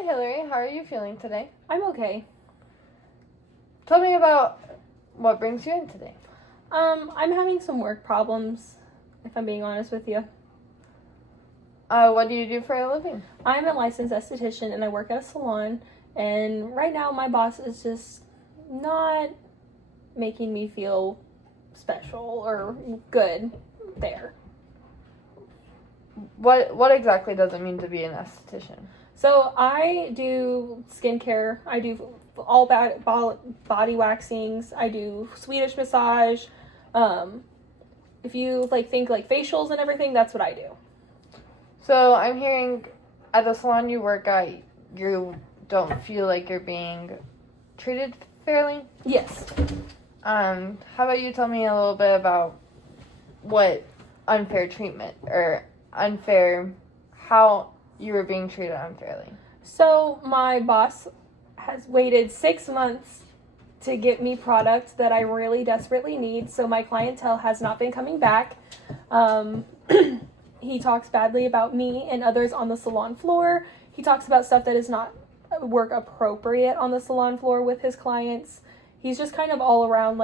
Hi, Hillary. How are you feeling today? I'm okay. Tell me about what brings you in today. I'm having some work problems, if I'm being honest with you. What do you do for a living? I'm a licensed esthetician and I work at a salon, and right now my boss is just not making me feel special or good there. What exactly does it mean to be an esthetician? So I do skincare, I do all body waxings, I do Swedish massage. If you think facials and everything, that's what I do. So I'm hearing at the salon you work at, you don't feel like you're being treated fairly? Yes. How about you tell me a little bit about what unfair treatment or how you were being treated unfairly? So my boss has waited 6 months to get me products that I really desperately need, so my clientele has not been coming back. He talks badly about me and others on the salon floor. He talks about stuff that is not work appropriate on the salon floor with his clients. He's just kind of all around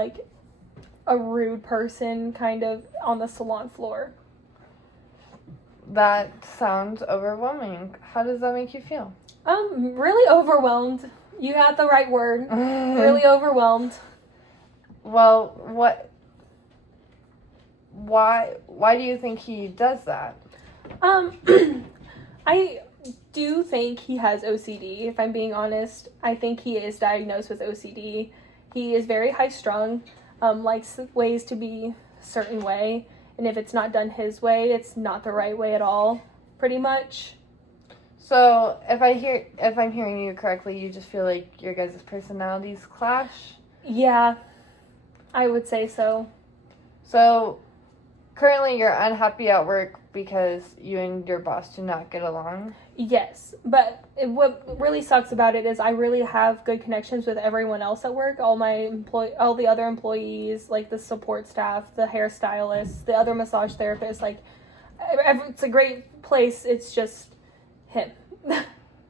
a rude person kind of on the salon floor. That sounds overwhelming. How does that make you feel? Really overwhelmed. You had the right word. Really overwhelmed. Well, why do you think he does that? I do think he has OCD, if I'm being honest. I think he is diagnosed with OCD. He is very high strung, likes ways to be a certain way, and if it's not done his way, it's not the right way at all, pretty much. So, if I'm hearing you correctly, you just feel like your guys' personalities clash? Yeah, I would say so. So, currently you're unhappy at work because you and your boss do not get along? Yes, but what really sucks about it is I really have good connections with everyone else at work. All the other employees, the support staff, the hairstylists, the other massage therapists. It's a great place. It's just him.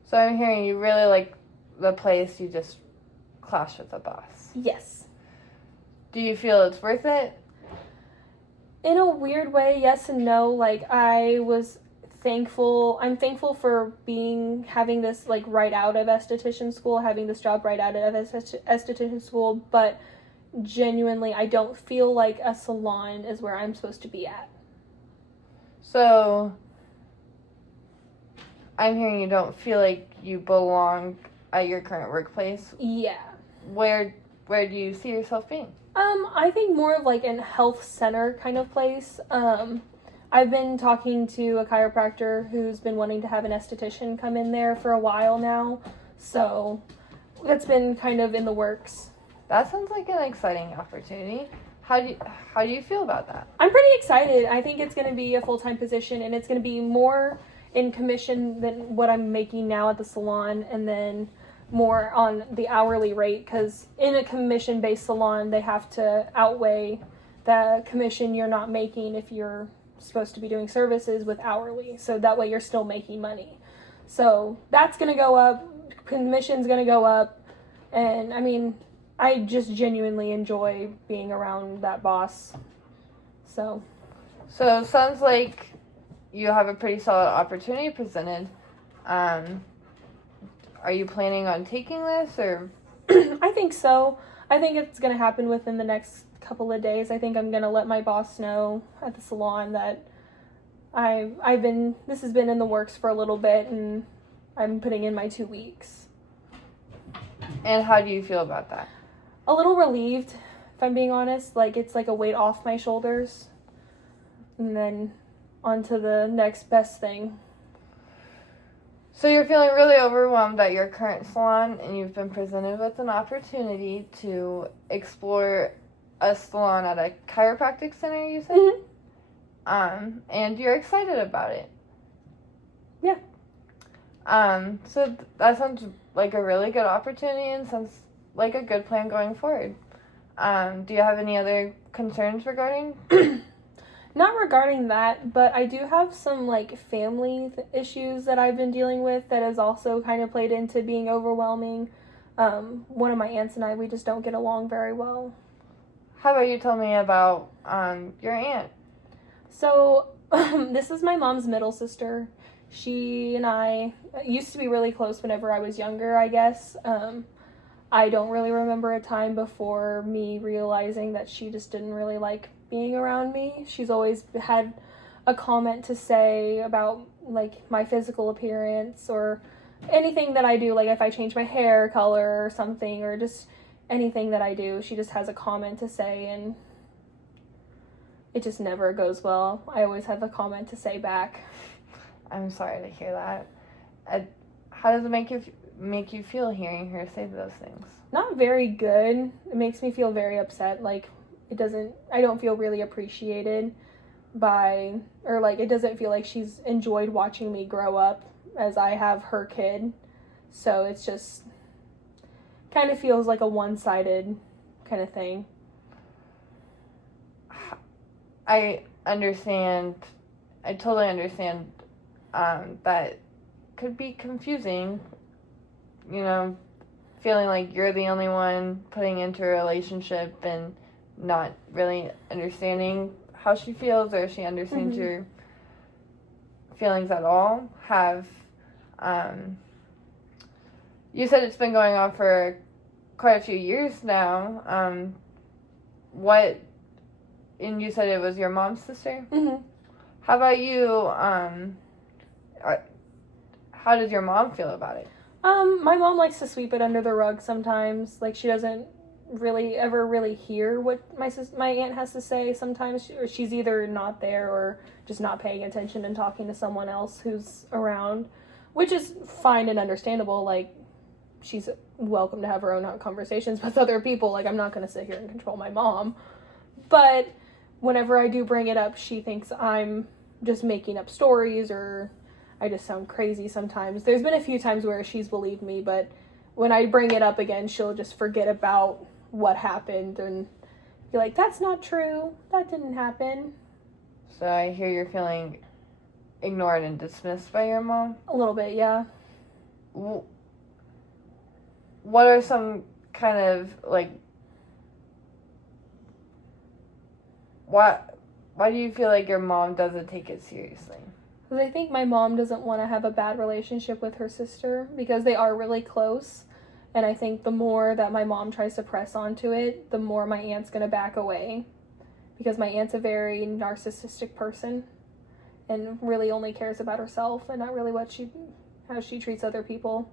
So I'm hearing you really like the place, you just clash with the boss. Yes. Do you feel it's worth it? In a weird way, yes and no. I'm thankful for having this right out of esthetician school, having this job right out of esthetician school, but genuinely I don't feel like a salon is where I'm supposed to be at. So I'm hearing you don't feel like you belong at your current workplace. Yeah. Where do you see yourself being? I think more of a health center kind of place. I've been talking to a chiropractor who's been wanting to have an esthetician come in there for a while now. So that's been kind of in the works. That sounds like an exciting opportunity. How do you feel about that? I'm pretty excited. I think it's going to be a full-time position, and it's going to be more in commission than what I'm making now at the salon, and then more on the hourly rate, because in a commission-based salon, they have to outweigh the commission you're not making if you're supposed to be doing services with hourly, so that way you're still making money. So that's going to go up, commission's going to go up, and I just genuinely enjoy being around that boss. So it sounds like you have a pretty solid opportunity presented. Are you planning on taking this, or? I think so. I think it's going to happen within the next couple of days. I think I'm going to let my boss know at the salon that this has been in the works for a little bit, and I'm putting in my 2 weeks. And how do you feel about that? A little relieved, if I'm being honest. It's like a weight off my shoulders. And then on to the next best thing. So you're feeling really overwhelmed at your current salon, and you've been presented with an opportunity to explore a salon at a chiropractic center, you said? Mm-hmm. And you're excited about it. Yeah. So that sounds like a really good opportunity and sounds like a good plan going forward. Do you have any other concerns regarding? Not regarding that, but I do have some like family issues that I've been dealing with that has also kind of played into being overwhelming. One of my aunts and I, we just don't get along very well. How about you tell me about your aunt? So, this is my mom's middle sister. She and I used to be really close whenever I was younger, I guess. I don't really remember a time before me realizing that she just didn't really like being around me. She's always had a comment to say about like my physical appearance or anything that I do, like if I change my hair color or something, or just anything that I do, she just has a comment to say, and it just never goes well. I always have a comment to say back. I'm sorry to hear that. How does it make you feel hearing her say those things? Not very good. It makes me feel very upset. Like, I don't feel really appreciated or like it doesn't feel like she's enjoyed watching me grow up as I have her kid. So it's just kind of feels like a one-sided kind of thing. I totally understand that could be confusing, feeling like you're the only one putting into a relationship and not really understanding how she feels or if she understands your feelings at all. You said it's been going on for quite a few years now. And you said it was your mom's sister? Mm-hmm. How about you? How does your mom feel about it? My mom likes to sweep it under the rug sometimes. Like, she doesn't ever really hear what my aunt has to say sometimes, or she's either not there or just not paying attention and talking to someone else who's around, which is fine and understandable. Like, she's welcome to have her own conversations with other people. Like, I'm not going to sit here and control my mom. But whenever I do bring it up, she thinks I'm just making up stories or I just sound crazy sometimes. There's been a few times where she's believed me, but when I bring it up again, she'll just forget about what happened and be like, that's not true. That didn't happen. So I hear you're feeling ignored and dismissed by your mom? A little bit, yeah. What are some kind of, like, why do you feel like your mom doesn't take it seriously? Because I think my mom doesn't want to have a bad relationship with her sister because they are really close. And I think the more that my mom tries to press onto it, the more my aunt's going to back away. Because my aunt's a very narcissistic person and really only cares about herself and not really how she treats other people.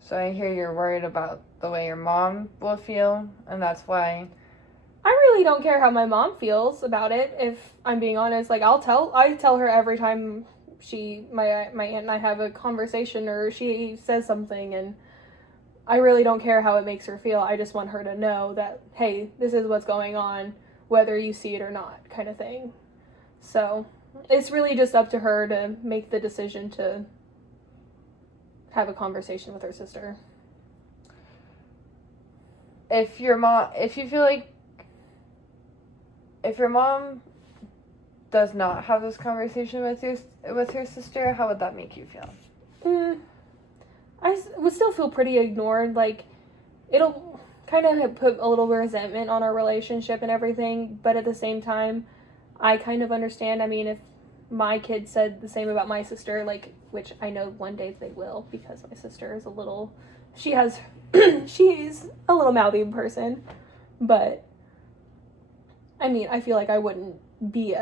So I hear you're worried about the way your mom will feel, and that's why... I really don't care how my mom feels about it, if I'm being honest. Like, I tell her every time my aunt and I have a conversation or she says something, and I really don't care how it makes her feel. I just want her to know that, hey, this is what's going on, whether you see it or not, kind of thing. So it's really just up to her to make the decision to have a conversation with her sister. If your mom does not have this conversation with her sister, how would that make you feel? I would still feel pretty ignored. Like, it'll kind of put a little resentment on our relationship and everything, but at the same time, I kind of understand. I mean, if my kids said the same about my sister, like, which I know one day they will, because my sister is she's a little mouthy person, but I mean, I feel like I wouldn't be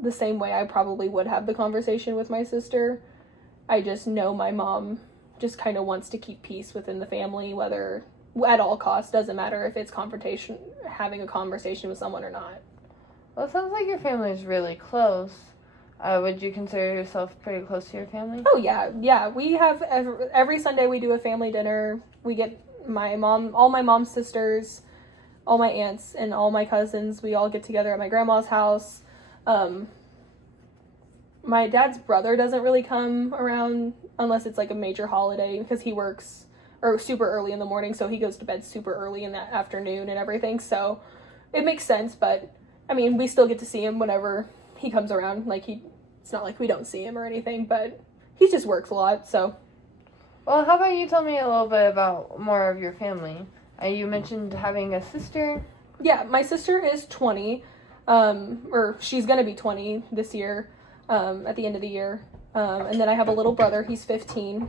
the same way I probably would have the conversation with my sister. I just know my mom just kind of wants to keep peace within the family, whether at all costs, doesn't matter if it's having a conversation with someone or not. Well, it sounds like your family is really close. Would you consider yourself pretty close to your family? Oh, yeah. We have, every Sunday we do a family dinner. We get all my mom's sisters, all my aunts, and all my cousins. We all get together at my grandma's house. My dad's brother doesn't really come around unless it's like a major holiday because he works super early in the morning, so he goes to bed super early in the afternoon and everything. So it makes sense, but I mean, we still get to see him whenever he comes around. Like, it's not like we don't see him or anything, but he just works a lot, so. Well, how about you tell me a little bit about more of your family? You mentioned having a sister. Yeah, my sister is 20, or she's going to be 20 this year, at the end of the year. And then I have a little brother, he's 15.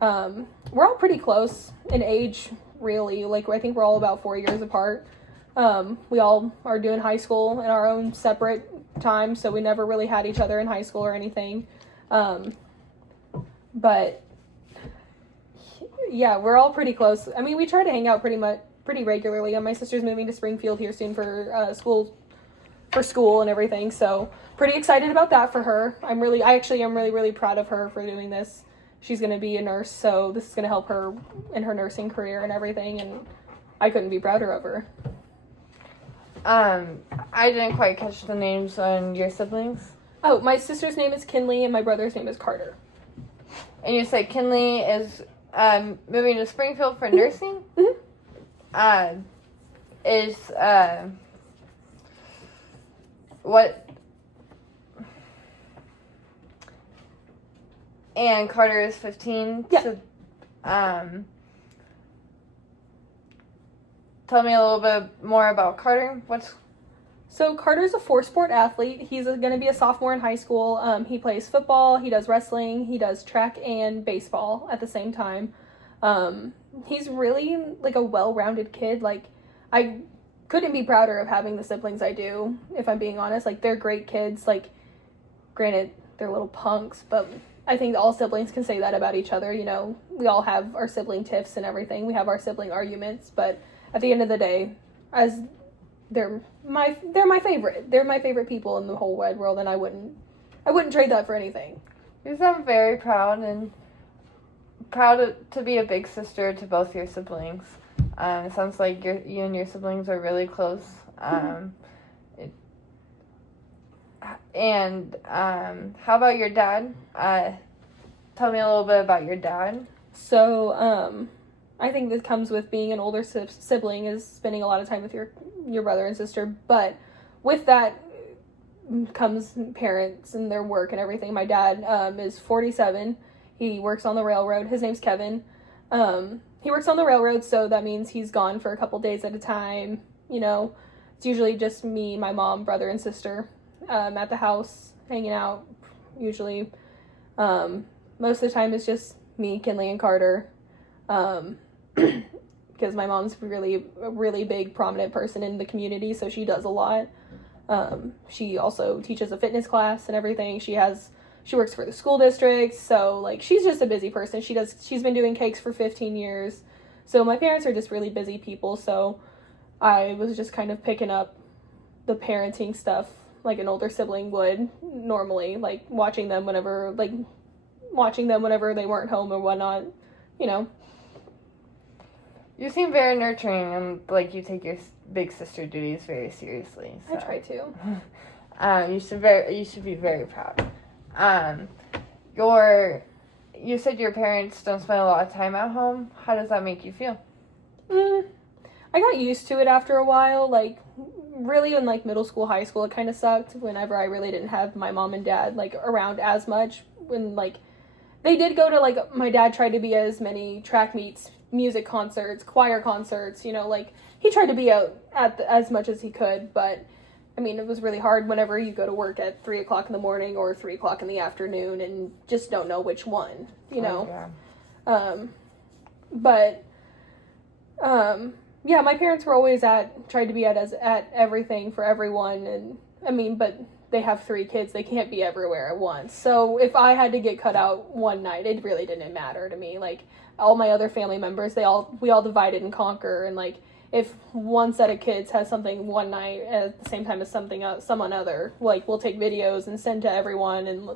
We're all pretty close in age, really. Like, I think we're all about 4 years apart. We all are doing high school in our own separate time, so we never really had each other in high school or anything. But yeah, we're all pretty close. I mean, we try to hang out pretty regularly. And my sister's moving to Springfield here soon for school and everything. So pretty excited about that for her. I'm really proud of her for doing this. She's going to be a nurse, so this is going to help her in her nursing career and everything. And I couldn't be prouder of her. I didn't quite catch the names on your siblings. Oh, my sister's name is Kinley and my brother's name is Carter. And you said Kinley is moving to Springfield for nursing? Mm-hmm. What? And Carter is 15? Yeah. So, tell me a little bit more about Carter. So Carter's a four-sport athlete. He's going to be a sophomore in high school. He plays football, he does wrestling, he does track and baseball at the same time. He's really, like, a well-rounded kid. Like, I couldn't be prouder of having the siblings I do, if I'm being honest. Like, they're great kids. Like, granted, they're little punks, but I think all siblings can say that about each other. You know, we all have our sibling tiffs and everything. We have our sibling arguments, but at the end of the day, as they're my favorite. They're my favorite people in the whole wide world, and I wouldn't trade that for anything. You sound very proud to be a big sister to both your siblings. It sounds like you and your siblings are really close. How about your dad? Tell me a little bit about your dad. So, I think this comes with being an older sibling, is spending a lot of time with your brother and sister, but with that comes parents and their work and everything. My dad is 47. He works on the railroad. His name's Kevin. He works on the railroad, so that means he's gone for a couple days at a time. You know, it's usually just me, my mom, brother, and sister at the house hanging out. Usually, most of the time it's just me, Kinley, and Carter. Because my mom's a really big, prominent person in the community, so she does a lot. She also teaches a fitness class and everything. She works for the school district, so, like, she's just a busy person. She's been doing cakes for 15 years. So my parents are just really busy people, so I was just kind of picking up the parenting stuff like an older sibling would normally, like watching them whenever they weren't home or whatnot, you know. You seem very nurturing and like you take your big sister duties very seriously. So. I try to. You should be very proud. You said your parents don't spend a lot of time at home. How does that make you feel? I got used to it after a while. Like, really in like middle school, high school, it kind of sucked whenever I really didn't have my mom and dad like around as much. When like they did go to, like, my dad tried to be at as many track meets, music concerts, choir concerts, you know, like he tried to be out at as much as he could, but I mean, it was really hard whenever you go to work at 3 o'clock in the morning or 3 o'clock in the afternoon and just don't know which one, you know? Yeah, my parents were always tried to be at everything for everyone, and I mean, but they have 3 kids, they can't be everywhere at once. So if I had to get cut out one night, it really didn't matter to me. Like, all my other family members, we all divided and conquer, and like, if one set of kids has something one night at the same time as someone other, like, we'll take videos and send to everyone, and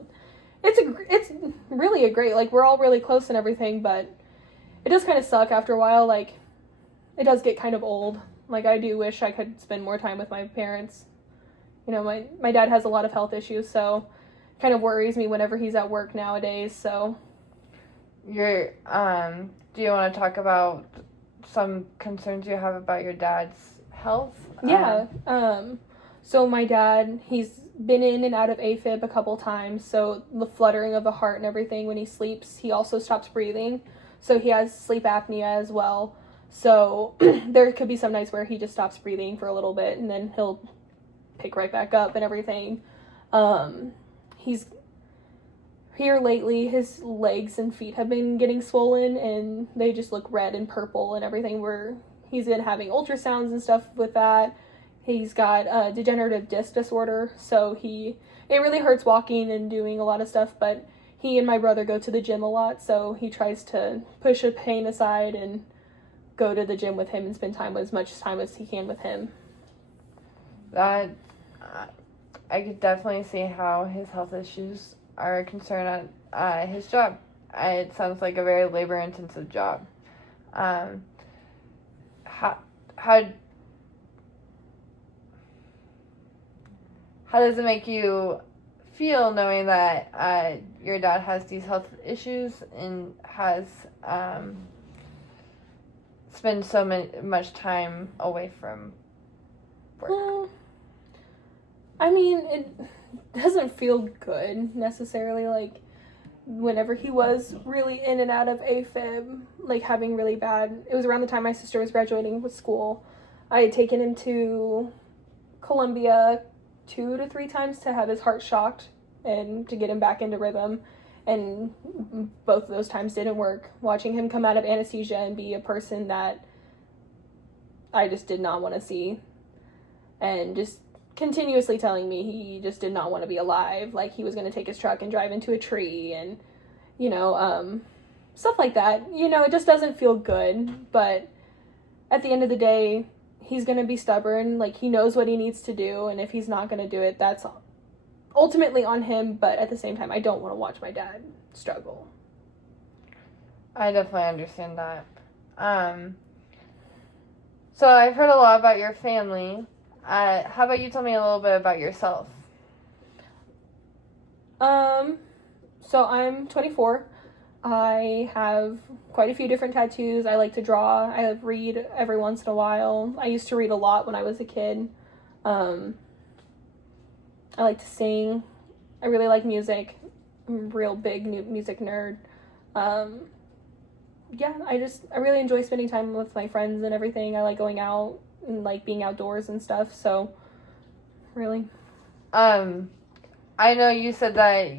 it's really a great, like, we're all really close and everything, but it does kind of suck after a while. Like, it does get kind of old. Like, I do wish I could spend more time with my parents. You know, my dad has a lot of health issues, so it kind of worries me whenever he's at work nowadays, so. Do you want to talk about some concerns you have about your dad's health? Yeah. So my dad, he's been in and out of AFib a couple times, so the fluttering of the heart and everything when he sleeps, he also stops breathing. So he has sleep apnea as well. So there could be some nights where he just stops breathing for a little bit and then he'll pick right back up and everything. He's here lately, his legs and feet have been getting swollen and they just look red and purple and everything, where he's been having ultrasounds and stuff with that. He's got a degenerative disc disorder, so it really hurts walking and doing a lot of stuff, but he and my brother go to the gym a lot, so he tries to push the pain aside and go to the gym with him and spend as much time as he can with him. That, I could definitely see how his health issues are a concern at his job. It sounds like a very labor-intensive job. How does it make you feel knowing that your dad has these health issues and has spent much time away from work? Well, I mean, it doesn't feel good necessarily. Like, whenever he was really in and out of AFib, like having really bad, it was around the time my sister was graduating with school. I had taken him to Columbia 2 to 3 times to have his heart shocked and to get him back into rhythm, and both of those times didn't work. Watching him come out of anesthesia and be a person that I just did not want to see, and just continuously telling me he just did not want to be alive, like he was going to take his truck and drive into a tree, and stuff like that. It just doesn't feel good, but at the end of the day, he's going to be stubborn. Like, he knows what he needs to do, and if he's not going to do it, that's ultimately on him, but at the same time, I don't want to watch my dad struggle. I definitely understand that. So I've heard a lot about your family. How about you tell me a little bit about yourself? So I'm 24. I have quite a few different tattoos. I like to draw. I read every once in a while. I used to read a lot when I was a kid. I like to sing. I really like music. I'm a real big music nerd. Yeah, I really enjoy spending time with my friends and everything. I like going out and like being outdoors and stuff, so really. I know you said that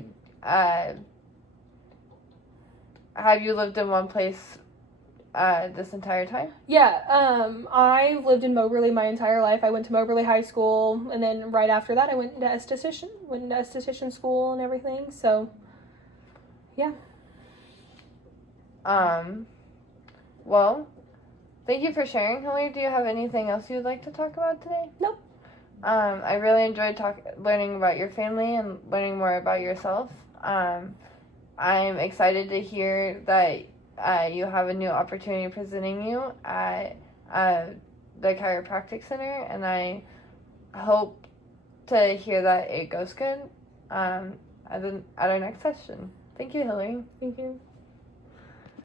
have you lived in one place this entire time? Yeah, I've lived in Moberly my entire life. I went to Moberly High School, and then right after that I went into esthetician school and everything, so yeah. Well, thank you for sharing, Hillary. Do you have anything else you'd like to talk about today? Nope. I really enjoyed learning about your family and learning more about yourself. I'm excited to hear that you have a new opportunity presenting you at the chiropractic center, and I hope to hear that it goes good at our next session. Thank you, Hillary. Thank you.